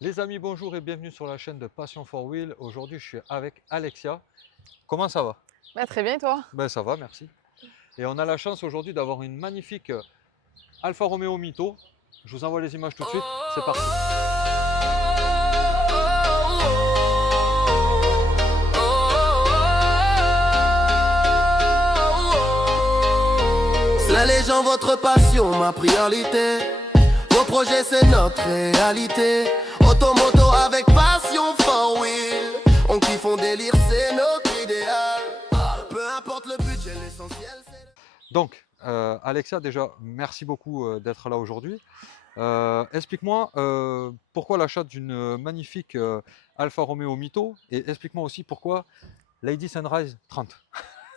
Les amis, bonjour et bienvenue sur la chaîne de Passion for Wheel. Aujourd'hui, je suis avec Alexia. Comment ça va? Bah, très bien, et toi? Ben ça va, merci. Et on a la chance aujourd'hui d'avoir une magnifique Alfa Romeo Mito. Je vous envoie les images tout de suite. C'est parti. La légende, votre passion, ma priorité. Vos projets, c'est notre réalité. Automoto avec passion for wheel. On kiffe, on délire, c'est notre idéal. Peu importe le budget, l'essentiel c'est... Donc, Alexia, déjà, merci beaucoup d'être là aujourd'hui. Explique-moi pourquoi l'achat d'une magnifique Alfa Romeo Mito et explique-moi aussi pourquoi Lady Sunrise 30.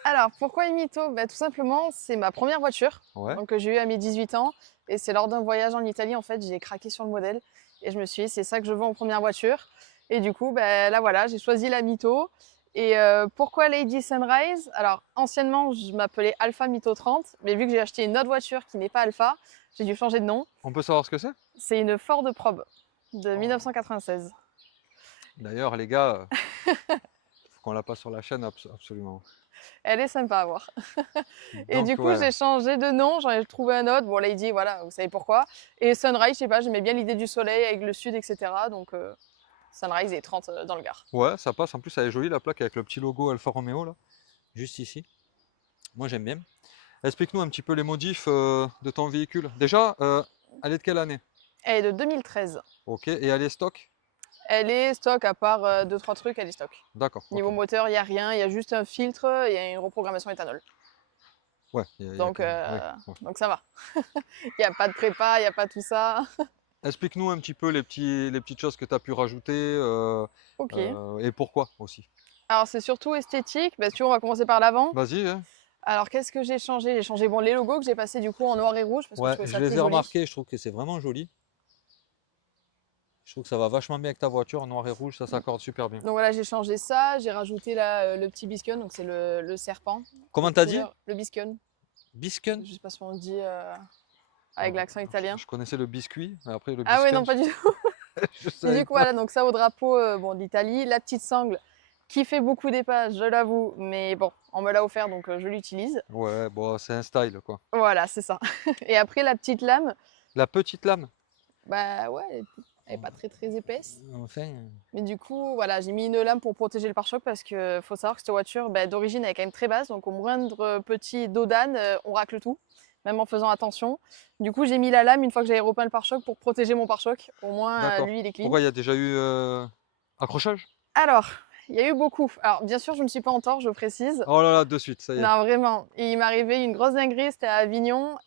Alors, pourquoi une Mito? Bah, tout simplement, c'est ma première voiture, Ouais. donc que j'ai eue à mes 18 ans. Et c'est lors d'un voyage en Italie, en fait, j'ai craqué sur le modèle. Et je me suis dit, c'est ça que je veux en première voiture. Et du coup, bah, là, voilà, j'ai choisi la Mito. Et pourquoi Lady Sunrise? Alors, anciennement, je m'appelais Alpha Mito 30. Mais vu que j'ai acheté une autre voiture qui n'est pas Alpha, j'ai dû changer de nom. On peut savoir ce que c'est? C'est une Ford Probe de 1996. D'ailleurs, les gars, faut qu'on la passe sur la chaîne absolument. Elle est sympa à voir. Et Donc, du coup, ouais. j'ai changé de nom, j'en ai trouvé un autre. Bon, Lady, voilà, vous savez pourquoi. Et Sunrise, je sais pas, j'aimais bien l'idée du soleil avec le sud, etc. Donc, Sunrise et 30 dans le Gard. Ouais, ça passe. En plus, elle est jolie la plaque avec le petit logo Alfa Romeo là, juste ici. Moi, j'aime bien. Explique-nous un petit peu les modifs de ton véhicule. Déjà, elle est de quelle année? Elle est de 2013. Ok, et elle est stock? Elle est stock, à part 2-3 trucs, elle est stock. D'accord. Niveau Ok. moteur, il n'y a rien, il y a juste un filtre et une reprogrammation éthanol. Ouais, il y a Donc, quand même. Ouais. donc ça va. Il n'y a pas de prépa, il n'y a pas tout ça. Explique-nous un petit peu les petites choses que tu as pu rajouter Ok. et pourquoi aussi. Alors, c'est surtout esthétique. Bah, si tu veux, on va commencer par l'avant. Vas-y, hein. Alors, qu'est-ce que j'ai changé? J'ai changé bon, les logos que j'ai passés du coup en noir et rouge parce que je Ouais, trouvais je ça les très ai joli. remarqués, je trouve que c'est vraiment joli. Je trouve que ça va vachement bien avec ta voiture, noir et rouge, ça s'accorde super bien. Donc voilà, j'ai changé ça. J'ai rajouté là le petit biscone, donc c'est le serpent. Comment De t'as dit? couleur- Le biscone. Biscun? Je sais pas si on le dit avec Alors, l'accent italien. je connaissais le biscuit, mais après le Ah ouais, biscuit, non, pas du tout. je Et savais du coup, pas. voilà, donc ça au drapeau bon, d'Italie. La petite sangle qui fait beaucoup d'épages, je l'avoue. Mais bon, on me l'a offert, donc je l'utilise. Ouais, bon, c'est un style quoi. Voilà, c'est ça. Et après, la petite lame, La petite lame. bah ouais, elle est pas très très épaisse. Enfin, Mais du coup, voilà, j'ai mis une lame pour protéger le pare-choc parce que faut savoir que cette voiture, bah, d'origine, elle est quand même très basse. Donc, au moindre petit dos d'âne, on racle tout, même en faisant attention. Du coup, j'ai mis la lame une fois que j'avais repeint le pare-choc pour protéger mon pare-choc. Au moins, d'accord. lui, il est clean. Pourquoi il y a déjà eu accrochage? Alors, il y a eu beaucoup. Alors, bien sûr, je ne suis pas en tort, je précise. Oh là là, de suite, ça y est. Non, vraiment. Et il m'est arrivé une grosse dinguerie, c'était à Avignon,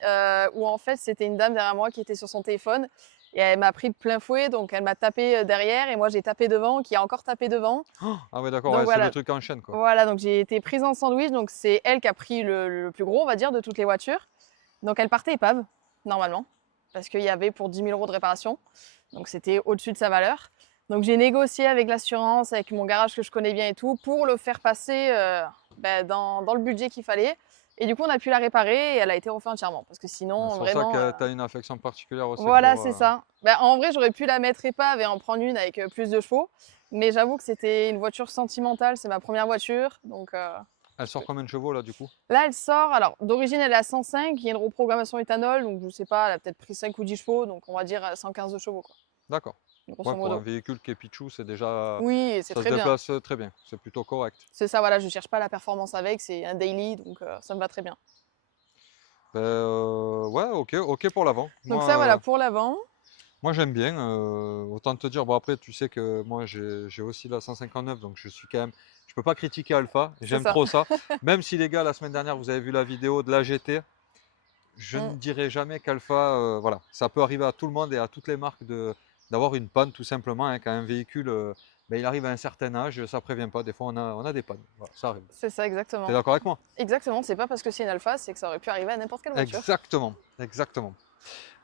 où en fait, c'était une dame derrière moi qui était sur son téléphone. Et elle m'a pris de plein fouet, donc elle m'a tapé derrière et moi j'ai tapé devant, qui a encore tapé devant. Oh, ah ouais, d'accord, Donc ouais, c'est le voilà, truc en chaîne quoi. voilà, donc j'ai été prise en sandwich, donc c'est elle qui a pris le plus gros, on va dire, de toutes les voitures. Donc elle partait épave, normalement, parce qu'il y avait pour 10 000 € de réparation, donc c'était au-dessus de sa valeur. Donc j'ai négocié avec l'assurance, avec mon garage que je connais bien et tout, pour le faire passer dans le budget qu'il fallait. Et du coup, on a pu la réparer et elle a été refaite entièrement, parce que sinon, C'est pour ça vraiment... que tu as une affection particulière aussi Voilà, pour. c'est ça. Ben, en vrai, j'aurais pu la mettre épave et en prendre une avec plus de chevaux. Mais j'avoue que c'était une voiture sentimentale, c'est ma première voiture. Donc Elle sort combien de chevaux là du coup? là, elle sort. Alors, d'origine, elle est à 105. Il y a une reprogrammation éthanol. Donc, je sais pas, elle a peut-être pris 5 ou 10 chevaux. Donc, on va dire 115 chevaux, quoi, D'accord. grosso Ouais, pour un modo. véhicule qui est Pichou, c'est déjà. Oui, c'est Ça se très bien. déplace très bien, c'est plutôt correct. C'est ça, voilà, je cherche pas la performance avec. C'est un daily. Donc, ça me va très bien. Ben, ouais, ok pour l'avant. Donc, Moi, ça, voilà, pour l'avant. moi j'aime bien. Autant te dire, bon après tu sais que moi j'ai aussi la 159, donc je suis quand même. Je peux pas critiquer Alpha, C'est j'aime ça. trop ça. Même si les gars, la semaine dernière, vous avez vu la vidéo de la GT, je ne Mm. dirais jamais qu'Alpha, voilà, ça peut arriver à tout le monde et à toutes les marques d'avoir une panne tout simplement, hein, quand un véhicule, ben, il arrive à un certain âge, ça prévient pas, des fois on a des pannes, voilà, ça arrive. C'est ça, Tu es exactement. d'accord avec moi? Exactement. C'est pas parce que c'est une alpha, c'est que ça aurait pu arriver à n'importe quelle voiture. Exactement, exactement.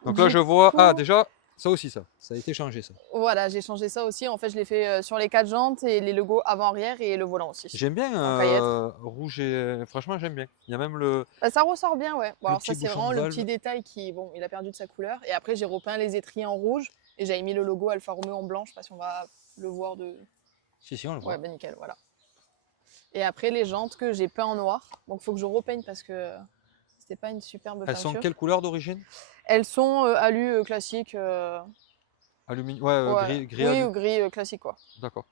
Donc là Du je vois, coup, ah déjà, ça aussi ça a été changé ça. voilà, j'ai changé ça aussi. En fait, je l'ai fait sur les 4 jantes et les logos avant-arrière et le volant aussi. J'aime bien En paillettes. rouge et franchement j'aime bien. Il y a même le, Bah, ça ressort bien, ouais. Bon, le alors petit ça, c'est bouchon de vraiment le valve. petit détail qui, bon, il a perdu de sa couleur. Et après, j'ai repeint les étriers en rouge. Et j'avais mis le logo Alfa Romeo en blanc, je sais pas si on va le voir de... Si, on le voit. Ouais, bah nickel, voilà. Et après, les jantes que j'ai peint en noir. Donc, il faut que je repeigne parce que c'était pas une superbe Elles sont peinture. quelle couleur d'origine? Elles sont alu classique. Aluminium, ouais, Ouais. gris Oui, alu. ou gris classique, quoi. D'accord.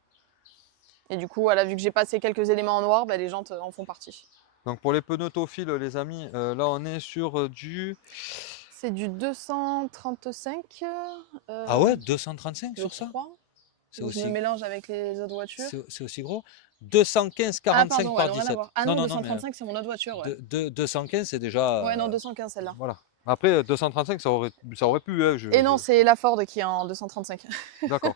Et du coup, voilà, vu que j'ai passé quelques éléments en noir, bah, les jantes en font partie. Donc pour les pneutophiles, les amis, là on est sur du... C'est du 235, Ah ouais, 235 je sur ça? crois. C'est Donc, je me aussi, mélange avec les autres voitures. c'est aussi gros. 215 Ah, 45 pardon, ouais, par non, rien à 17. voir. Ah Non, non, non, non, mais 235, c'est mon autre voiture, ouais. 215 c'est déjà... Ouais, non, 215, celle-là. voilà. Après, 235, ça aurait pu, hein, Et non, c'est la Ford qui est en 235. D'accord.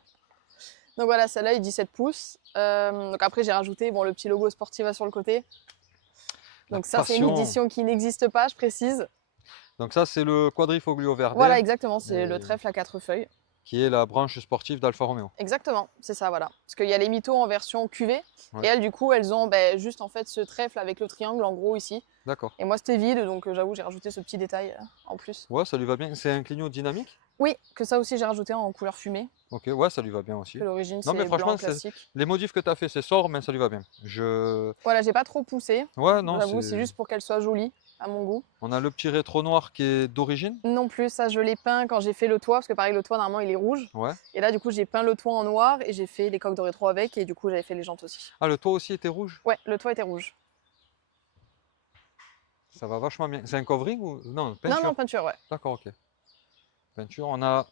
Donc voilà, celle-là est 17 pouces. Donc après, j'ai rajouté bon, le petit logo Sportiva sur le côté. La Donc ça, c'est une passion. édition qui n'existe pas, je précise. Donc ça, c'est le Quadrifoglio Verde, Voilà, exactement, c'est Et- le trèfle à 4 feuilles. qui est la branche sportive d'Alfa Romeo. Exactement, c'est ça, voilà. Parce qu'il y a les mythos en version cuvée. Ouais. Et elles, du coup, elles ont juste en fait ce trèfle avec le triangle en gros ici. D'accord. Et moi, c'était vide, donc j'avoue, j'ai rajouté ce petit détail en plus. Ouais, ça lui va bien. C'est un clignot dynamique? Oui, que ça aussi, j'ai rajouté en couleur fumée. Ok, ouais, ça lui va bien aussi. Que l'origine, Non, c'est mais franchement, blanc classique. les modifs que tu as fait, c'est sobre, mais ça lui va bien. Voilà, j'ai pas trop poussé. Ouais, non, J'avoue, c'est juste pour qu'elle soit jolie, à mon goût. On a le petit rétro noir qui est d'origine. Non plus, ça je l'ai peint quand j'ai fait le toit, parce que pareil, le toit normalement il est rouge. Ouais. Et là, du coup, j'ai peint le toit en noir et j'ai fait les coques de rétro avec, et du coup, j'avais fait les jantes aussi. Ah, le toit aussi était rouge? Ouais, le toit était rouge. Ça va vachement bien. C'est un covering ou... Non, peinture. Non, peinture, ouais. D'accord, ok. Peinture, on a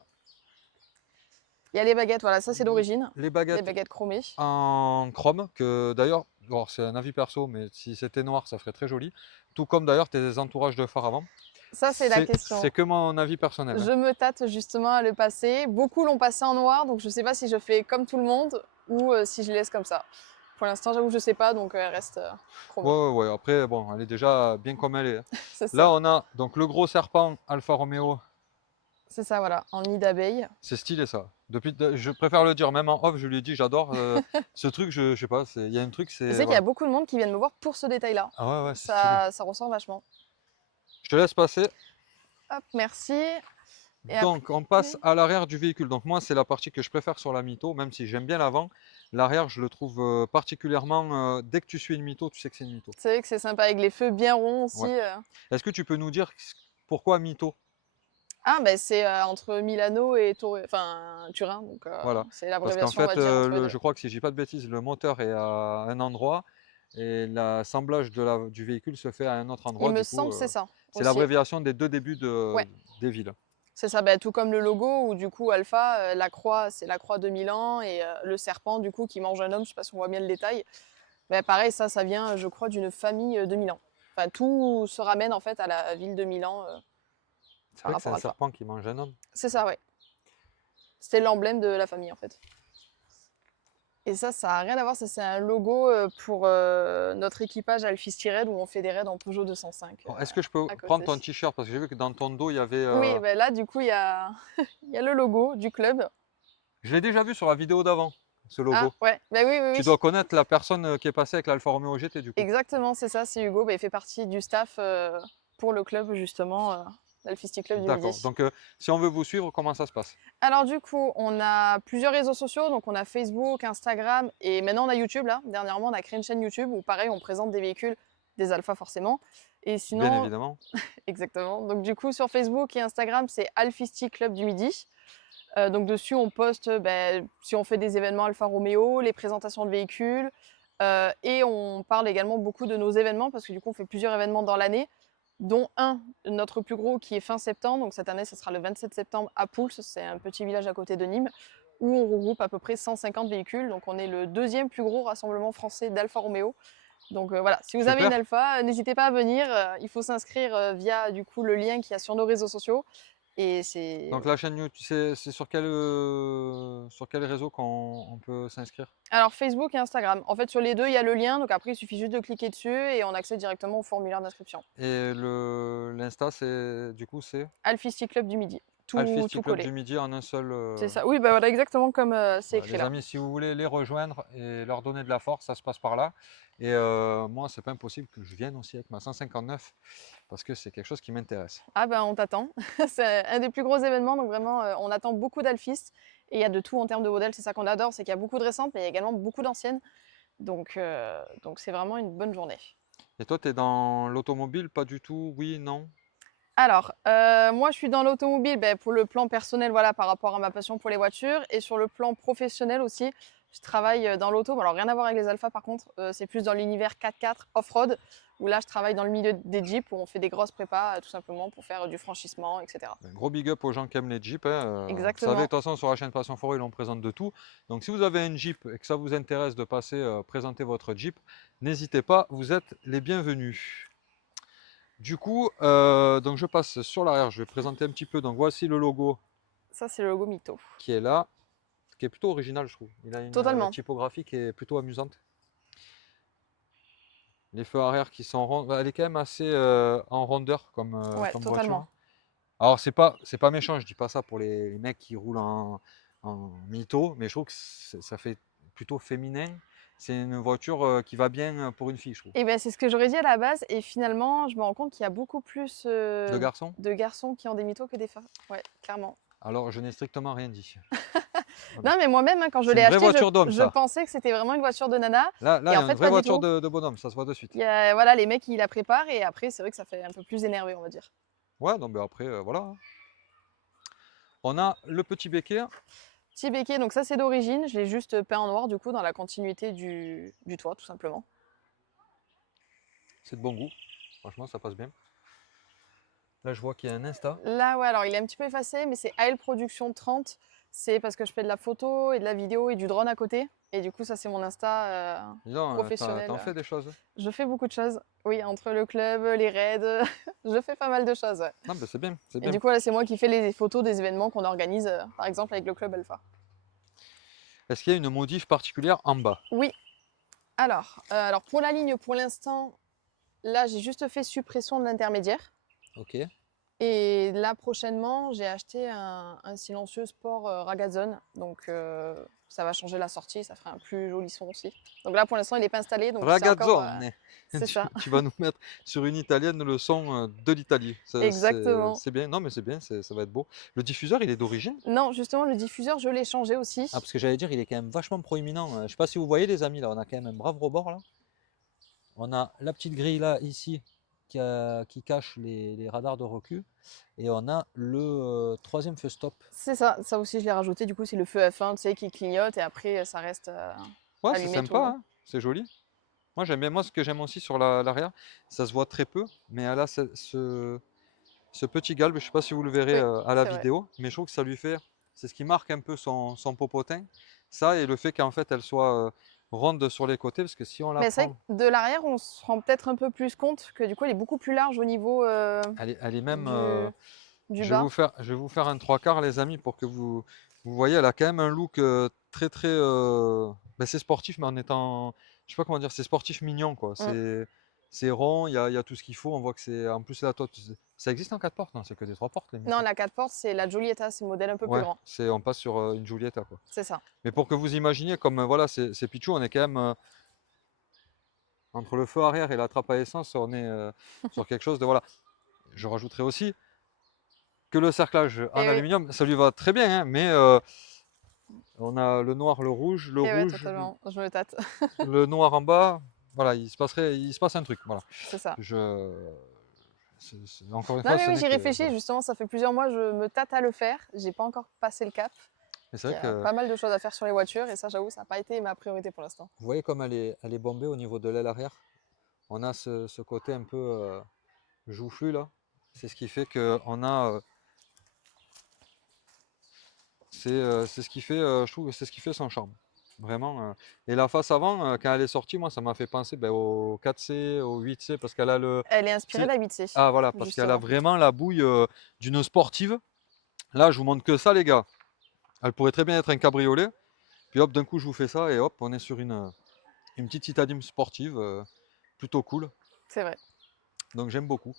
Il y a les baguettes, voilà, ça c'est d'origine. les Les baguettes baguettes chromées. en chrome, que d'ailleurs, alors, c'est un avis perso, mais si c'était noir, ça ferait très joli. Tout comme d'ailleurs tes entourages de phare avant. Ça, c'est la question. C'est que mon avis personnel. Je me tâte justement à le passer. Beaucoup l'ont passé en noir, donc je sais pas si je fais comme tout le monde ou si je les laisse comme ça. Pour l'instant, j'avoue, je sais pas, donc elle reste chromée. Ouais. Après, bon, elle est déjà bien comme elle est, hein. C'est ça. Là, on a donc le gros serpent Alfa Romeo. C'est ça, voilà, en nid d'abeille. C'est stylé ça. Je préfère le dire, même en off, je lui ai dit, j'adore ce truc. Je sais pas, il y a un truc, Je c'est. sais qu'il y a beaucoup de monde qui viennent me voir pour ce détail-là. Ah ouais, c'est stylé. Ça ressort vachement. Je te laisse passer. Hop, merci. Et Donc, on passe à l'arrière du véhicule. Donc, moi, c'est la partie que je préfère sur la Mytho, même si j'aime bien l'avant. L'arrière, je le trouve particulièrement. Dès que tu suis une Mytho, tu sais que c'est une Mytho. C'est vrai que c'est sympa avec les feux bien ronds aussi. Ouais. Est-ce que tu peux nous dire pourquoi Mytho? Ah, ben c'est entre Milano et Turin, donc Voilà. c'est Parce qu'en l'abréviation, on va fait, dire, entre les deux. je crois que si je dis pas de bêtises, le moteur est à un endroit et l'assemblage du véhicule se fait à un autre endroit. Il me Du coup, semble que c'est ça. c'est aussi. l'abréviation des deux débuts Ouais. des villes. C'est ça, tout comme le logo, où du coup, Alpha, la croix, c'est la croix de Milan, et le serpent, du coup, qui mange un homme, je sais pas si on voit bien le détail. Pareil, ça vient, je crois, d'une famille de Milan. Enfin, tout se ramène en fait à la ville de Milan. C'est Par vrai que c'est rapport un à ça. serpent qui mange un homme. C'est ça, ouais. C'était l'emblème de la famille, en fait. Et ça n'a rien à voir, ça c'est un logo pour notre équipage Alfisti Raid, où on fait des raids en Peugeot 205. Bon, est-ce que je peux à côté. prendre ton t-shirt? Parce que j'ai vu que dans ton dos, il y avait. Oui, là, du coup, il y a... il y a le logo du club. Je l'ai déjà vu sur la vidéo d'avant, ce logo. Ah, ouais, oui. Tu dois connaître la personne qui est passée avec l'Alfa Romeo GT, du coup. Exactement, c'est ça, c'est Hugo. Il fait partie du staff pour le club, justement, l'Alfisti Club du D'accord. Midi. Donc, si on veut vous suivre, comment ça se passe? Alors du coup, on a plusieurs réseaux sociaux, donc on a Facebook, Instagram, et maintenant on a YouTube là. Dernièrement, on a créé une chaîne YouTube où pareil, on présente des véhicules, des Alpha forcément. Et sinon, Bien évidemment. exactement. Donc du coup, sur Facebook et Instagram, c'est Alfisti Club du Midi. Donc dessus, on poste si on fait des événements Alfa Romeo, les présentations de véhicules, et on parle également beaucoup de nos événements parce que du coup, on fait plusieurs événements dans l'année, dont notre plus gros qui est fin septembre. Donc cette année, ce sera le 27 septembre à Pouls, c'est un petit village à côté de Nîmes, où on regroupe à peu près 150 véhicules. Donc on est le deuxième plus gros rassemblement français d'Alfa Romeo. Donc voilà, si vous avez une Alpha, n'hésitez pas à venir. Il faut s'inscrire via du coup le lien qu'il y a sur nos réseaux sociaux. Et c'est... Donc la chaîne YouTube, c'est sur quel réseau qu'on peut s'inscrire? Alors Facebook et Instagram. En fait, sur les deux, il y a le lien. Donc après, il suffit juste de cliquer dessus et on accède directement au formulaire d'inscription. Et l'Insta, c'est Alfisti Club du Midi. Alphys tout Ski Club collé. du Midi en un seul. C'est ça. Oui, bah voilà, exactement comme c'est écrit Les là. amis, si vous voulez les rejoindre et leur donner de la force, ça se passe par là. Et moi, c'est pas impossible que je vienne aussi avec ma 159 parce que c'est quelque chose qui m'intéresse. Ah ben on t'attend. C'est un des plus gros événements, donc vraiment on attend beaucoup d'Alphys. Et il y a de tout en termes de modèles, c'est ça qu'on adore, c'est qu'il y a beaucoup de récentes, mais il y a également beaucoup d'anciennes. Donc c'est vraiment une bonne journée. Et toi, tu es dans l'automobile? Pas du tout? Oui, non? Alors, moi je suis dans l'automobile pour le plan personnel, voilà, par rapport à ma passion pour les voitures. Et sur le plan professionnel aussi, je travaille dans l'auto. Bon, alors rien à voir avec les Alphas par contre, c'est plus dans l'univers 4x4 off-road, où là je travaille dans le milieu des Jeeps, où on fait des grosses prépas tout simplement pour faire du franchissement, etc. Un gros big up aux gens qui aiment les Jeeps, hein. Vous savez, de Exactement. toute façon, sur la chaîne Passion Forêt, on présente de tout. Donc, si vous avez un Jeep et que ça vous intéresse de passer présenter votre Jeep, n'hésitez pas, vous êtes les bienvenus. Du coup, donc je passe sur l'arrière, je vais présenter un petit peu. Donc, voici le logo Ça c'est le logo Mytho. qui est là, qui est plutôt original, je trouve. Il a une Totalement. typographie qui est plutôt amusante. Les feux arrière qui sont ronds, elle est quand même assez en rondeur comme, Ouais, comme totalement. voiture. Alors c'est pas méchant, je dis pas ça pour les mecs qui roulent en mytho, mais je trouve que ça fait plutôt féminin. C'est une voiture qui va bien pour une fille, je trouve. Et ben c'est ce que j'aurais dit à la base, et finalement je me rends compte qu'il y a beaucoup plus De garçon? de garçons qui ont des mythos que des femmes. Ouais, clairement. Alors je n'ai strictement rien dit. Non, mais moi-même, hein, quand je C'est l'ai une vraie acheté, voiture d'homme, je ça. pensais que c'était vraiment une voiture de nana. Là, Et il y en a une fait, vraie pas du voiture tout. de bonhomme, ça se voit de suite. Il y a, voilà, les mecs, ils la préparent, et après, c'est vrai que ça fait un peu plus énervé, on va dire. Ouais, non, mais après, voilà, hein. On a le petit béquet. Petit béquet, donc ça, c'est d'origine. Je l'ai juste peint en noir, du coup, dans la continuité du toit, tout simplement. C'est de bon goût. Franchement, ça passe bien. Là, je vois qu'il y a un Insta. Là, ouais, alors il est un petit peu effacé, mais c'est AL Production 30. C'est parce que je fais de la photo et de la vidéo et du drone à côté. Et du coup, ça, c'est mon Insta Dis donc, professionnel. t'en fais des choses. Je fais beaucoup de choses. Oui, entre le club, les raids, je fais pas mal de choses. Ouais. Non, mais c'est bien, c'est Et bien. du coup, là, c'est moi qui fais les photos des événements qu'on organise, par exemple avec le club Alpha. Est-ce qu'il y a une modif particulière en bas? Oui. Alors pour la ligne, pour l'instant, là, j'ai juste fait suppression de l'intermédiaire. Ok. Et là, prochainement, j'ai acheté un silencieux sport Ragazone. Donc, ça va changer la sortie, ça fera un plus joli son aussi. Donc là, pour l'instant, il n'est pas installé. Donc c'est encore, Ragazzone. c'est ça. Tu vas nous mettre sur une italienne le son de l'Italie. Exactement. C'est bien, non mais c'est bien, ça va être beau. Le diffuseur, il est d'origine? Non, justement, le diffuseur, je l'ai changé aussi. Ah, parce que j'allais dire, il est quand même vachement proéminent. Je sais pas si vous voyez les amis, là, on a quand même un brave rebord là. On a la petite grille là, ici, qui cache les radars de recul. Et on a le troisième feu stop. C'est ça, ça aussi je l'ai rajouté. Du coup, c'est le feu F1, tu sais, qui clignote, et après, ça reste Ouais, c'est allumé tout le sympa, long. hein, c'est joli. Moi, j'aime bien. Moi, ce que j'aime aussi sur l'arrière, ça se voit très peu, mais elle a ce petit galbe, je sais pas si vous le verrez Oui, à la c'est vrai. vidéo, mais je trouve que ça lui fait, c'est ce qui marque un peu son popotin. Ça et le fait qu'en fait elle soit ronde sur les côtés, parce que si on la Mais c'est vrai prend, que de l'arrière, on se rend peut-être un peu plus compte que du coup, elle est beaucoup plus large au niveau elle est même. du Je vais bas. je vais vous faire un trois quarts, les amis, pour que vous voyez, elle a quand même un look très très. Ben, c'est sportif, mais en étant, je sais pas comment dire, c'est sportif mignon quoi. C'est rond, il y a tout ce qu'il faut. On voit que c'est en plus là, toi, ça existe en 4 portes, non? C'est que des 3 portes les Non, mythos. la 4 portes, c'est la Giulietta, c'est le modèle un peu plus Ouais, grand. on passe sur une Giulietta quoi. C'est ça. Mais pour que vous imaginiez, comme voilà, c'est Pichou, on est quand même entre le feu arrière et la trappe à essence, on est sur quelque chose de voilà. Je rajouterai aussi que le cerclage en Et oui, aluminium, ça lui va très bien, hein, mais on a le noir, le rouge, et ouais, totalement. Je me tâte. le noir en bas. Voilà, il se passe un truc. Voilà. C'est ça. Encore une Non, fois, mais ce oui, n'est j'y que- réfléchis. voilà. Justement, ça fait plusieurs mois, je me tâte à le faire. J'ai pas encore passé le cap. Mais c'est Il y vrai a que pas mal de choses à faire sur les voitures, et ça, j'avoue, ça n'a pas été ma priorité pour l'instant. vous voyez comme elle est bombée au niveau de l'aile arrière. On a ce côté un peu joufflu là. C'est ce qui fait qu'on a. C'est ce qui fait, je trouve, que c'est ce qui fait son charme. Vraiment. Et la face avant, quand elle est sortie, moi, ça m'a fait penser au 4C, au 8C, parce qu'elle a le. Elle est inspirée C'est- de la 8C, Ah voilà, parce qu'elle a justement. vraiment la bouille d'une sportive. Là, je vous montre que ça, les gars. Elle pourrait très bien être un cabriolet. Puis hop, d'un coup, je vous fais ça et hop, on est sur une petite citadine sportive, plutôt cool. C'est vrai. Donc j'aime beaucoup.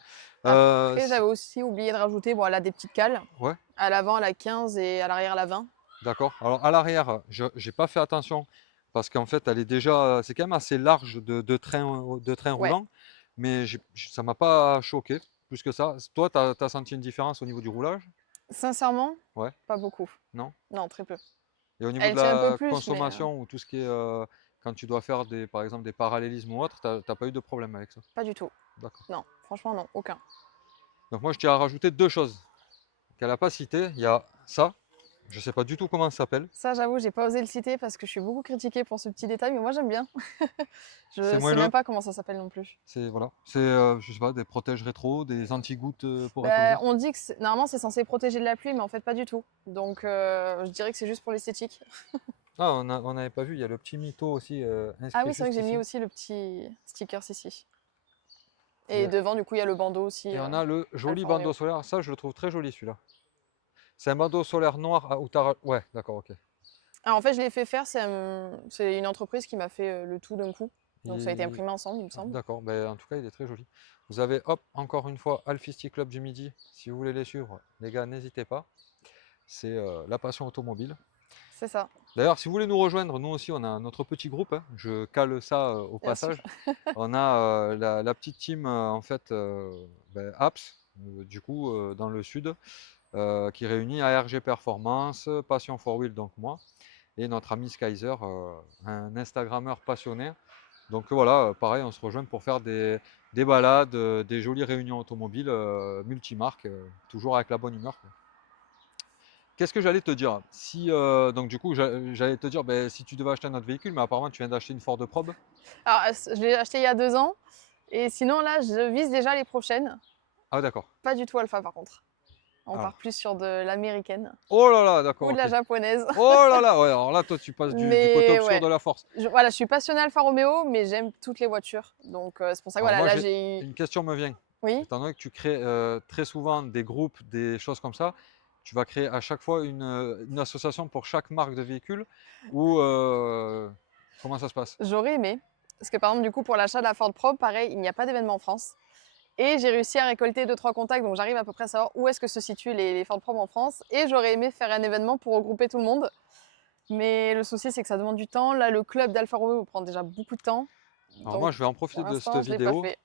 Après, Si- j'avais aussi oublié de rajouter, bon, elle a des petites cales. Ouais, À l'avant, elle a 15 et à l'arrière, elle a 20. d'accord. Alors à l'arrière, je n'ai pas fait attention parce qu'en fait, elle est déjà, c'est quand même assez large de train Ouais, roulant, mais ça m'a pas choqué plus que ça. Toi, tu as senti une différence au niveau du roulage? sincèrement, Ouais, pas beaucoup. non? Non, très peu. Et au niveau Elle de tient un peu la plus, mais consommation ou tout ce qui est quand tu dois faire par exemple des parallélismes ou autre, t'as pas eu de problème avec ça? pas du tout. D'accord. Non, franchement, non, aucun. Donc moi je tiens à rajouter deux choses qu'elle n'a pas citées. Il y a ça, je sais pas du tout comment ça s'appelle. Ça, j'avoue, j'ai pas osé le citer parce que je suis beaucoup critiquée pour ce petit détail, mais moi, j'aime bien. C'est Je sais moelleux. même pas comment ça s'appelle non plus. C'est voilà. C'est je sais pas, des protèges rétro, des anti-gouttes pour Bah, récolter. on dit que normalement, c'est censé protéger de la pluie, mais en fait, pas du tout. Donc, je dirais que c'est juste pour l'esthétique. Ah, on n'avait pas vu, il y a le petit mytho aussi Ah inscrit oui, c'est vrai que juste j'ai mis ici. aussi le petit sticker ici. Et, Et devant, du coup, il y a le bandeau aussi. et on a le joli Alfa bandeau Romeo. solaire. Ça, je le trouve très joli celui-là. C'est un bandeau solaire noir où t'as. Ouais, d'accord, ok. Alors, en fait, je l'ai fait faire, c'est une entreprise qui m'a fait le tout d'un coup. Donc, ça a été Et- imprimé ensemble, il me semble. D'accord, ben, en tout cas, il est très joli. Vous avez, hop, encore une fois, Alfisti Club du Midi. Si vous voulez les suivre, les gars, n'hésitez pas. C'est la passion automobile. C'est ça, D'ailleurs, si vous voulez nous rejoindre, nous aussi, on a notre petit groupe, hein. Je cale ça au bien sûr. passage. On a la petite team, en fait, Apps, du coup, dans le sud, qui réunit ARG Performance, Passion 4 Wheel, donc moi, et notre ami Skyzer, un Instagrammeur passionné. Donc voilà, pareil, on se rejoint pour faire des balades, des jolies réunions automobiles multimarques, toujours avec la bonne humeur, quoi. Qu'est-ce que j'allais te dire? Si, donc du coup, j'allais te dire, ben, si tu devais acheter un autre véhicule, mais apparemment tu viens d'acheter une Ford Probe. Alors, je l'ai acheté il y a 2 ans. Et sinon, là, je vise déjà les prochaines. Ah d'accord. Pas du tout Alpha, par contre. On Alors. part plus sur de l'américaine Oh là là, d'accord, ou de ok. la japonaise. Oh là là, ouais, alors là, toi, tu passes du côté Mais obscur ouais, de la force. voilà, je suis passionnée Alfa Romeo, mais j'aime toutes les voitures. Donc, c'est pour ça que Alors voilà, moi, là, j'ai eu. une question me vient. Oui, Étant donné que tu crées très souvent des groupes, des choses comme ça, tu vas créer à chaque fois une association pour chaque marque de véhicule ou comment ça se passe? j'aurais aimé. Parce que par exemple, du coup, pour l'achat de la Ford Probe, pareil, il n'y a pas d'événement en France. Et j'ai réussi à récolter 2-3 contacts, donc j'arrive à peu près à savoir où est-ce que se situent les Ford Probe en France. Et j'aurais aimé faire un événement pour regrouper tout le monde. Mais le souci, c'est que ça demande du temps. Là, le club d'Alfa Romeo prend déjà beaucoup de temps. Alors moi, Donc, je vais en pour profiter de cette l'instant, je ne l'ai pas vidéo fait.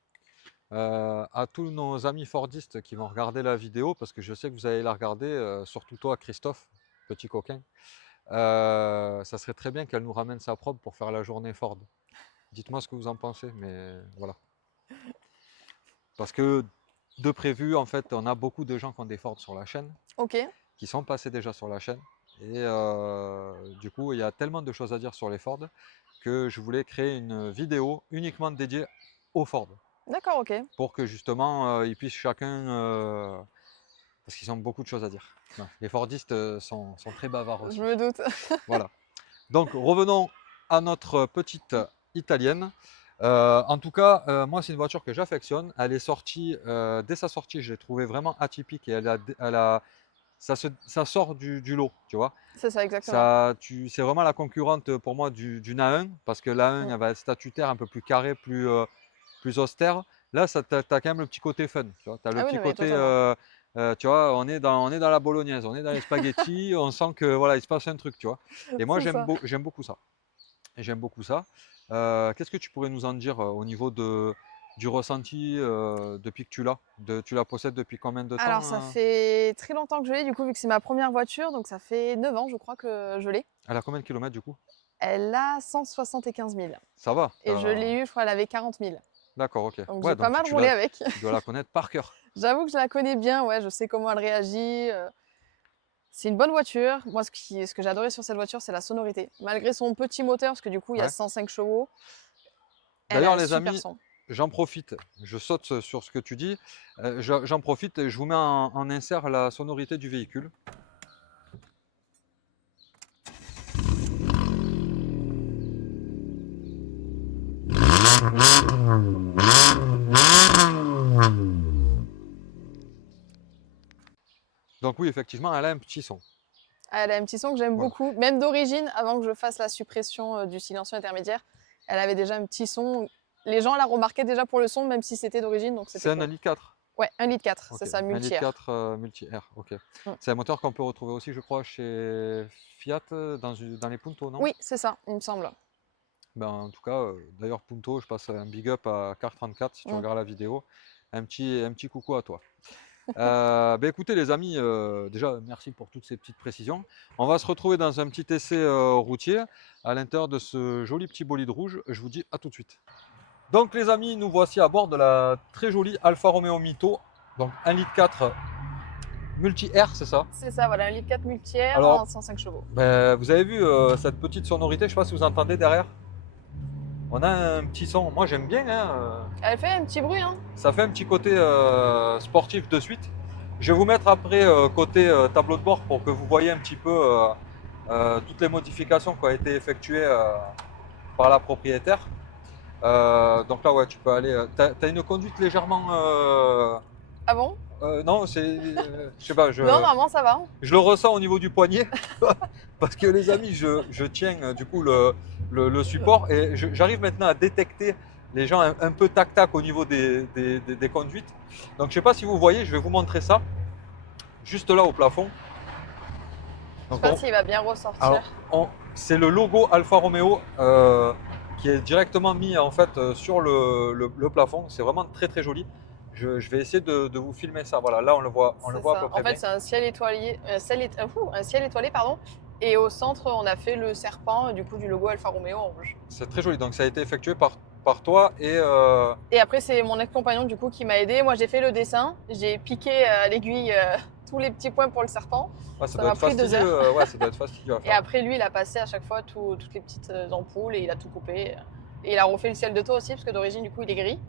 à tous nos amis Fordistes qui vont regarder la vidéo, parce que je sais que vous allez la regarder, surtout toi, Christophe, petit coquin. Ça serait très bien qu'elle nous ramène sa probe pour faire la journée Ford. Dites-moi ce que vous en pensez, mais voilà. Parce que de prévu, en fait, on a beaucoup de gens qui ont des Ford sur la chaîne, Ok, qui sont passés déjà sur la chaîne. Et du coup, il y a tellement de choses à dire sur les Ford que je voulais créer une vidéo uniquement dédiée aux Ford. d'accord, ok. Pour que justement, ils puissent chacun... parce qu'ils ont beaucoup de choses à dire. Ouais, les Fordistes sont très bavards aussi. Je me doute. Voilà. Donc revenons à notre petite italienne. En tout cas, moi c'est une voiture que j'affectionne. Elle est sortie, dès sa sortie, je l'ai trouvée vraiment atypique et ça sort du lot, tu vois. C'est ça, exactement. C'est vraiment la concurrente pour moi d'une A1, parce que l'A1 Mm. elle va être statutaire, un peu plus carré, plus austère. Là, t'as quand même le petit côté fun, tu vois. T'as le Ah oui, petit non, mais côté, totalement. tu vois, on est dans la bolognaise, on est dans les spaghettis, on sent que voilà, il se passe un truc, tu vois. Et moi, C'est ça. j'aime beaucoup ça. Et j'aime beaucoup ça. Qu'est-ce que tu pourrais nous en dire au niveau du ressenti depuis que tu la possèdes depuis combien de Alors, temps ça fait très longtemps que je l'ai, du coup, vu que c'est ma première voiture, donc ça fait 9 ans, je crois, que je l'ai. Elle a combien de kilomètres du coup? Elle a 175 000. Ça va. Et je l'ai eue, je crois, elle avait 40 000. D'accord, ok. Donc, Ouais, j'ai pas donc mal roulé avec. tu dois la connaître par cœur. J'avoue que je la connais bien, ouais, je sais comment elle réagit. C'est une bonne voiture. Moi, ce que j'ai adoré sur cette voiture, c'est la sonorité. Malgré son petit moteur, parce que du coup, il y a Ouais. 105 chevaux, elle a D'ailleurs, un les super amis, son. j'en profite. Je saute sur ce que tu dis. J'en profite et je vous mets en insert la sonorité du véhicule. Donc oui, effectivement, elle a un petit son. Elle a un petit son que j'aime Voilà. beaucoup. Même d'origine, avant que je fasse la suppression du silencieux intermédiaire, elle avait déjà un petit son Les gens la remarquaient déjà pour le son, même si c'était d'origine. Donc C'est c'était un cool. 1,4 litre. Ouais, 1,4 litre, Ok. c'est ça, Un litre multi-air. 4 multi-air, ok. Mm. C'est un moteur qu'on peut retrouver aussi, je crois, chez Fiat dans les Punto, non? Oui, c'est ça, il me semble. Ben, en tout cas, d'ailleurs, Punto, je passe un big up à Car34 si tu Mm. regardes la vidéo. Un petit coucou à toi. Ben, écoutez, les amis, déjà, merci pour toutes ces petites précisions. On va se retrouver dans un petit essai routier à l'intérieur de ce joli petit bolide rouge. Je vous dis à tout de suite. Donc, les amis, nous voici à bord de la très jolie Alfa Romeo Mito. Donc, 1,4 litre multi-air, c'est ça? C'est ça, voilà, 1,4 litre multi-air Alors- en 105 chevaux. Ben, vous avez vu cette petite sonorité, je ne sais pas si vous entendez derrière. On a un petit son, moi j'aime bien, hein, Elle fait un petit bruit, hein. ça fait un petit côté sportif de suite. Je vais vous mettre après côté tableau de bord pour que vous voyez un petit peu toutes les modifications qui ont été effectuées par la propriétaire. Donc là, ouais, tu peux aller. T'as une conduite légèrement. Ah bon? Non, c'est. Je sais pas, Non, normalement ça va. je le ressens au niveau du poignet. Parce que les amis, je tiens du coup le support et j'arrive maintenant à détecter les gens un peu tac-tac au niveau des conduites. Donc je sais pas si vous voyez, je vais vous montrer ça. Juste là au plafond. Je Donc, sais pas s'il va bien ressortir. alors, c'est le logo Alfa Romeo qui est directement mis en fait sur le plafond. C'est vraiment très très joli. Je vais essayer de vous filmer ça. Voilà, là on le voit C'est à peu ça. près En fait, bien. c'est un ciel étoilé, un ciel étoilé, pardon. Et au centre, on a fait le serpent du coup du logo Alfa Romeo en rouge. C'est très joli. Donc ça a été effectué par toi et Et après, c'est mon ex-compagnon du coup qui m'a aidé. Moi, j'ai fait le dessin, j'ai piqué à l'aiguille tous les petits points pour le serpent. ouais, ça doit m'a être pris 2 fastidieux. Ouais, ça doit être fastidieux à Et faire. après, lui, il a passé à chaque fois toutes les petites ampoules et il a tout coupé. Et il a refait le ciel de toit aussi, parce que d'origine, du coup, il est gris.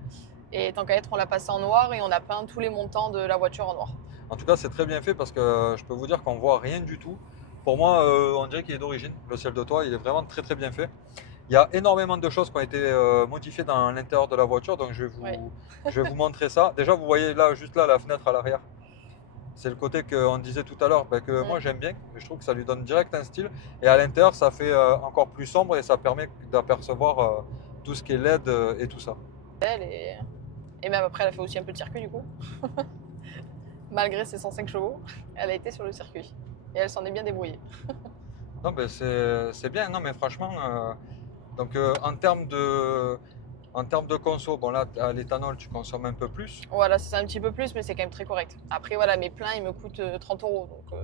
Et tant qu'à être, on l'a passé en noir et on a peint tous les montants de la voiture en noir. En tout cas, c'est très bien fait parce que je peux vous dire qu'on voit rien du tout. Pour moi, on dirait qu'il est d'origine. Le ciel de toit, il est vraiment très très bien fait. Il y a énormément de choses qui ont été modifiées dans l'intérieur de la voiture, donc je vais Oui. je vais vous montrer ça. Déjà, vous voyez là, juste là, la fenêtre à l'arrière. C'est le côté qu'on disait tout à l'heure, que moi j'aime bien. Je trouve que ça lui donne direct un style. Et à l'intérieur, ça fait encore plus sombre et ça permet d'apercevoir tout ce qui est LED et tout ça. Et même après, elle a fait aussi un peu de circuit du coup. Malgré ses 105 chevaux, elle a été sur le circuit. Et elle s'en est bien débrouillée. Non, ben c'est bien. Non, mais franchement, donc en termes de conso, bon là, à l'éthanol, tu consommes un peu plus. Voilà, c'est un petit peu plus, mais c'est quand même très correct. Après, voilà, mes pleins, ils me coûtent 30 €. Donc,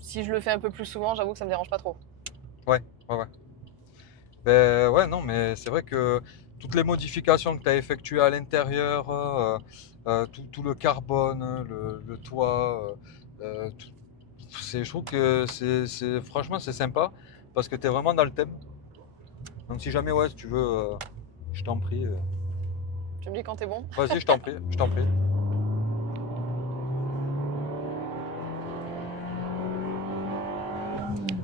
si je le fais un peu plus souvent, j'avoue que ça me dérange pas trop. Ouais. Ben ouais, non, mais c'est vrai que toutes les modifications que tu as effectuées à l'intérieur, tout le carbone, le toit, je trouve que franchement, c'est sympa parce que tu es vraiment dans le thème. Donc si jamais, ouais, si tu veux, je t'en prie. Tu me dis quand t'es bon? Vas-y, je t'en prie, je t'en prie.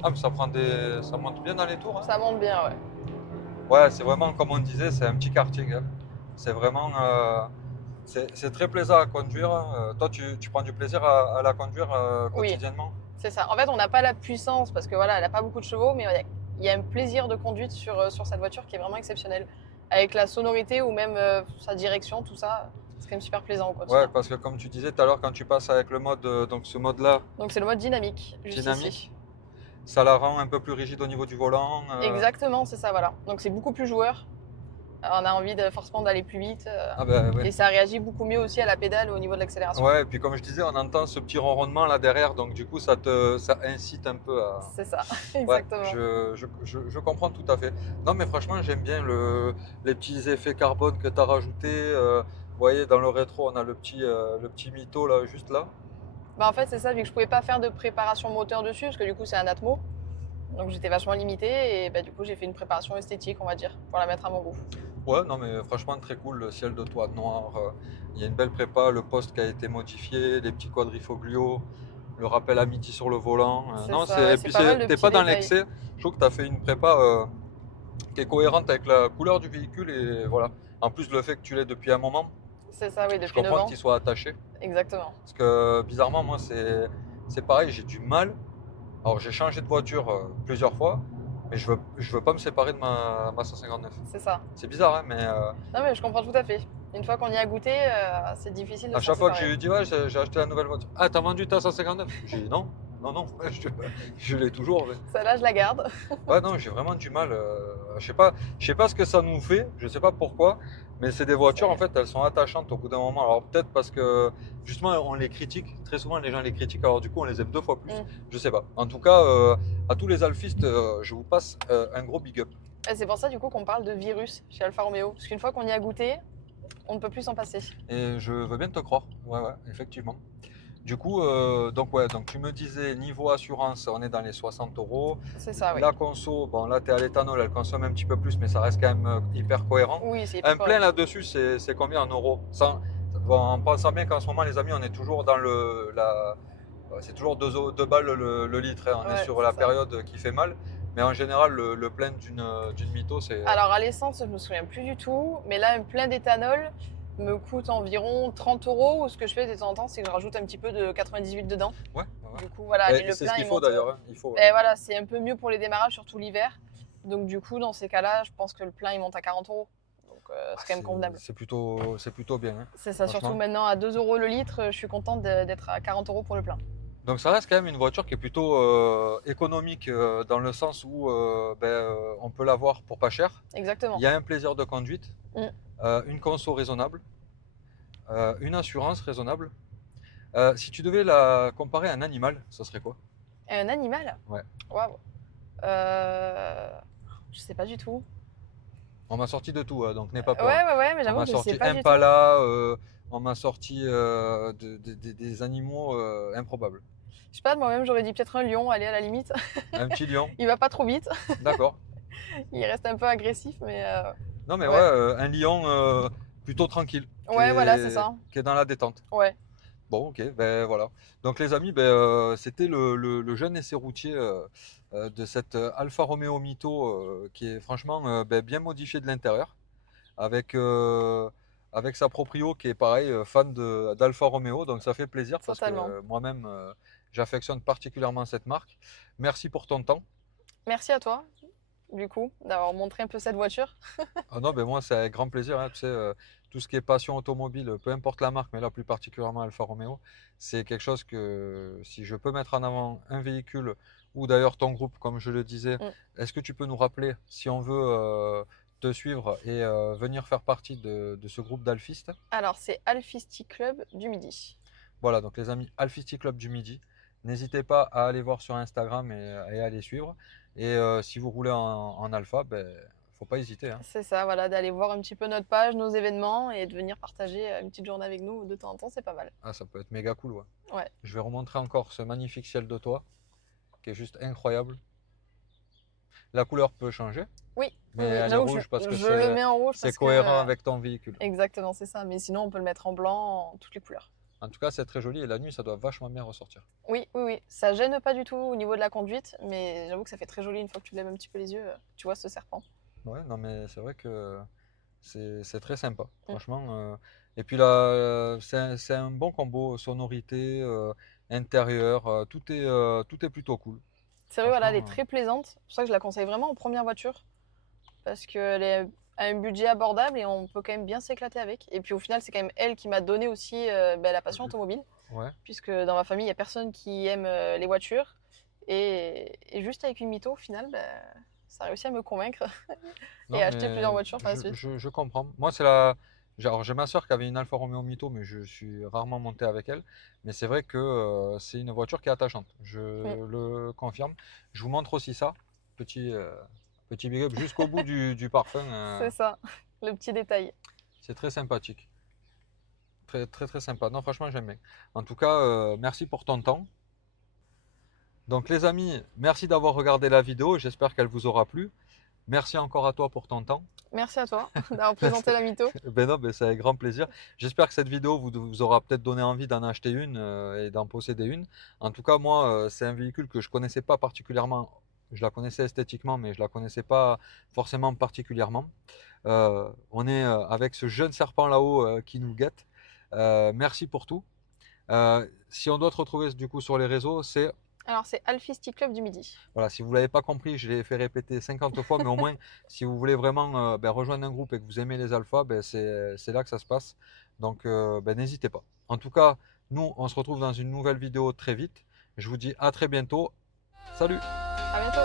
Ah, mais ça monte bien dans les tours, hein. Ça monte bien, ouais. Ouais, c'est vraiment, comme on disait, c'est un petit karting, hein. C'est vraiment, c'est très plaisant à conduire. Toi, tu prends du plaisir à la conduire Oui. quotidiennement? C'est ça. En fait, on n'a pas la puissance parce que voilà, elle n'a pas beaucoup de chevaux, mais il y a un plaisir de conduite sur cette voiture qui est vraiment exceptionnel. Avec la sonorité ou même sa direction, tout ça, c'est quand même super plaisant au quotidien. Ouais, parce que comme tu disais tout à l'heure, quand tu passes avec le mode, donc ce mode-là, Donc c'est le mode dynamique, juste Dynamique. ici. ça la rend un peu plus rigide au niveau du volant. Exactement, c'est ça, voilà. Donc c'est beaucoup plus joueur. On a envie forcément d'aller plus vite. Ah ben ouais. Et ça réagit beaucoup mieux aussi à la pédale au niveau de l'accélération. Ouais, et puis comme je disais, on entend ce petit ronronnement là derrière, donc du coup ça incite un peu à. C'est ça, Ouais, exactement. je comprends tout à fait. Non, mais franchement, j'aime bien les petits effets carbone que tu as rajoutés. Vous voyez, dans le rétro, on a le petit mytho là, juste là. Bah, en fait, c'est ça, vu que je pouvais pas faire de préparation moteur dessus, parce que du coup, c'est un Atmo. Donc j'étais vachement limitée et bah, du coup, j'ai fait une préparation esthétique, on va dire, pour la mettre à mon goût. Ouais, non, mais franchement, très cool. Le ciel de toit noir. Il y a une belle prépa, le poste qui a été modifié, les petits quadrifoglios, le rappel à midi sur le volant. C'est Non, ça, ouais, et c'est puis pas mal de t'es petits pas dans détails. l'excès. Je trouve que tu as fait une prépa qui est cohérente avec la couleur du véhicule et voilà. En plus, le fait que tu l'aies depuis un moment, C'est ça, oui, je depuis 9 comprends ans. qu'il soit attaché. Exactement. Parce que bizarrement, moi, c'est pareil, j'ai du mal. Alors, j'ai changé de voiture plusieurs fois mais je veux pas me séparer de ma 159. C'est ça. C'est bizarre, hein, mais Non, mais je comprends tout à fait. Une fois qu'on y a goûté, c'est difficile de à s'en chaque fois que séparer. j'ai dit ouais, j'ai acheté la nouvelle voiture. Ah, t'as vendu ta 159? J'ai dit non, non, non, je l'ai toujours. Ouais. Celle-là, je la garde. Ouais, non, j'ai vraiment du mal. Je sais pas ce que ça nous fait, je sais pas pourquoi, mais c'est des voitures en fait, elles sont attachantes au bout d'un moment. Alors peut-être parce que justement on les critique, très souvent les gens les critiquent, alors du coup on les aime deux fois plus. Mm. Je sais pas. En tout cas, à tous les alphistes, je vous passe un gros big up. Et c'est pour ça, du coup, qu'on parle de virus chez Alfa Romeo. Parce qu'une fois qu'on y a goûté, on ne peut plus s'en passer. Et je veux bien te croire. Ouais, ouais, effectivement. Du coup, donc tu me disais, niveau assurance, on est dans les 60 euros. C'est ça, oui. La conso, bon là tu es à l'éthanol, elle consomme un petit peu plus, mais ça reste quand même hyper cohérent. Oui, c'est Un hyper plein correct. là-dessus, c'est combien en euros? Bon, en pensant bien qu'en ce moment, les amis, on est toujours dans c'est toujours 2 balles le litre, hein. On est Ouais, sur c'est la ça. période qui fait mal. Mais en général, le plein d'une mytho, c'est. Alors, à l'essence, je me souviens plus du tout. Mais là, un plein d'éthanol me coûte environ 30 euros. Ou ce que je fais de temps en temps, c'est que je rajoute un petit peu de 98 dedans. Ouais, ouais. Du coup, voilà. Mais Et le c'est plein, ce qu'il il faut monte. d'ailleurs, hein. Il faut. Et voilà, c'est un peu mieux pour les démarrages, surtout l'hiver. Donc, du coup, dans ces cas-là, je pense que le plein, il monte à 40 euros. Donc, c'est quand même convenable. C'est plutôt bien, hein, C'est ça, surtout franchement. maintenant à 2 euros le litre, je suis contente d'être à 40 euros pour le plein. Donc ça reste quand même une voiture qui est plutôt économique dans le sens où on peut l'avoir pour pas cher. Exactement. Il y a un plaisir de conduite, Mm. une conso raisonnable, une assurance raisonnable. Si tu devais la comparer à un animal, ça serait quoi? Un animal? Ouais. Waouh. Je sais pas du tout. On m'a sorti de tout, donc n'aie pas Ouais, peur. ouais, mais On j'avoue m'a que je sais sorti pas du tout. Impala, on m'a sorti des animaux improbables. Je sais pas, moi-même, j'aurais dit peut-être un lion, aller à la limite. Un petit lion, Il va pas trop vite, d'accord. il reste un peu agressif, mais Non mais ouais, ouais. un lion plutôt tranquille, Ouais, voilà, c'est ça. qui est dans la détente. Ouais, Bon, ok, ben voilà. Donc les amis, c'était le jeune essai routier de cette Alfa Romeo Mito qui est franchement bien modifié de l'intérieur, avec, avec sa proprio qui est pareil, fan d'Alfa Romeo, donc ça fait plaisir parce que totalement. moi-même j'affectionne particulièrement cette marque. Merci pour ton temps. Merci à toi, du coup, d'avoir montré un peu cette voiture. Ah non, ben moi c'est avec grand plaisir, hein, tu sais, tout ce qui est passion automobile, peu importe la marque, mais là plus particulièrement Alfa Romeo, c'est quelque chose que si je peux mettre en avant un véhicule, ou d'ailleurs ton groupe, comme je le disais, Mm. est-ce que tu peux nous rappeler si on veut te suivre et venir faire partie de ce groupe d'alphistes? Alors, c'est Alfisti Club du Midi. Voilà, donc les amis, Alphisti Club du Midi, n'hésitez pas à aller voir sur Instagram et à les suivre. Et si vous roulez en Alpha, faut pas hésiter, hein. C'est ça, voilà, d'aller voir un petit peu notre page, nos événements et de venir partager une petite journée avec nous de temps en temps, c'est pas mal. Ah, ça peut être méga cool, ouais. Ouais. Je vais remontrer encore ce magnifique ciel de toit, qui est juste incroyable. La couleur peut changer, Oui, mais oui, elle est j'avoue que rouge parce que je le mets en rouge c'est parce que. cohérent avec ton véhicule. Exactement, c'est ça. Mais sinon, on peut le mettre en blanc, en toutes les couleurs. En tout cas, c'est très joli et la nuit, ça doit vachement bien ressortir. Oui, oui, oui. Ça gêne pas du tout au niveau de la conduite, mais j'avoue que ça fait très joli une fois que tu lèves un petit peu les yeux. Tu vois ce serpent. Ouais, non, mais c'est vrai que c'est très sympa, Mm. franchement. Et puis là, c'est un bon combo sonorité, intérieur, tout est plutôt cool. C'est vrai, voilà, elle est Franchement, très plaisante. C'est pour ça que je la conseille vraiment en première voiture. Parce qu'elle est à un budget abordable et on peut quand même bien s'éclater avec. Et puis au final, c'est quand même elle qui m'a donné aussi la passion automobile. ouais. Puisque dans ma famille, il n'y a personne qui aime les voitures. Et juste avec une mytho, au final, ça a réussi à me convaincre Non, et à acheter mais plusieurs voitures par la suite. je comprends. Moi, c'est la. Genre, j'ai ma soeur qui avait une Alfa Romeo Mito, mais je suis rarement monté avec elle. Mais c'est vrai que c'est une voiture qui est attachante. Je Mm. le confirme. Je vous montre aussi ça. Petit big up jusqu'au bout du parfum. C'est ça, le petit détail. C'est très sympathique. Très, très, très sympa. Non, franchement, j'aime bien. En tout cas, merci pour ton temps. Donc, les amis, merci d'avoir regardé la vidéo. J'espère qu'elle vous aura plu. Merci encore à toi pour ton temps. Merci à toi d'avoir présenté la mytho. Ben non, ben c'est avec grand plaisir. J'espère que cette vidéo vous aura peut-être donné envie d'en acheter une et d'en posséder une. En tout cas, moi, c'est un véhicule que je connaissais pas particulièrement. Je la connaissais esthétiquement, mais je la connaissais pas forcément particulièrement. On est avec ce jeune serpent là-haut qui nous guette. Merci pour tout. Si on doit te retrouver du coup sur les réseaux, c'est Alors, c'est Alphisti Club du Midi. Voilà, si vous ne l'avez pas compris, je l'ai fait répéter 50 fois, mais au moins, si vous voulez vraiment rejoindre un groupe et que vous aimez les alphas, c'est là que ça se passe. Donc, n'hésitez pas. En tout cas, nous, on se retrouve dans une nouvelle vidéo très vite. Je vous dis à très bientôt. Salut! À bientôt.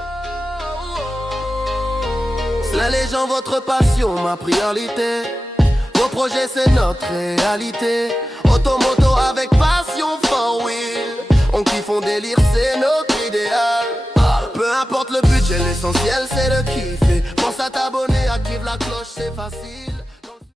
C'est les gens, votre passion, ma priorité. Vos projets, c'est notre réalité. Automoto avec passion, for wheel. On kiffe, on délire, c'est notre idéal. Peu importe le budget, l'essentiel, c'est de kiffer. Pense à t'abonner, active la cloche, c'est facile.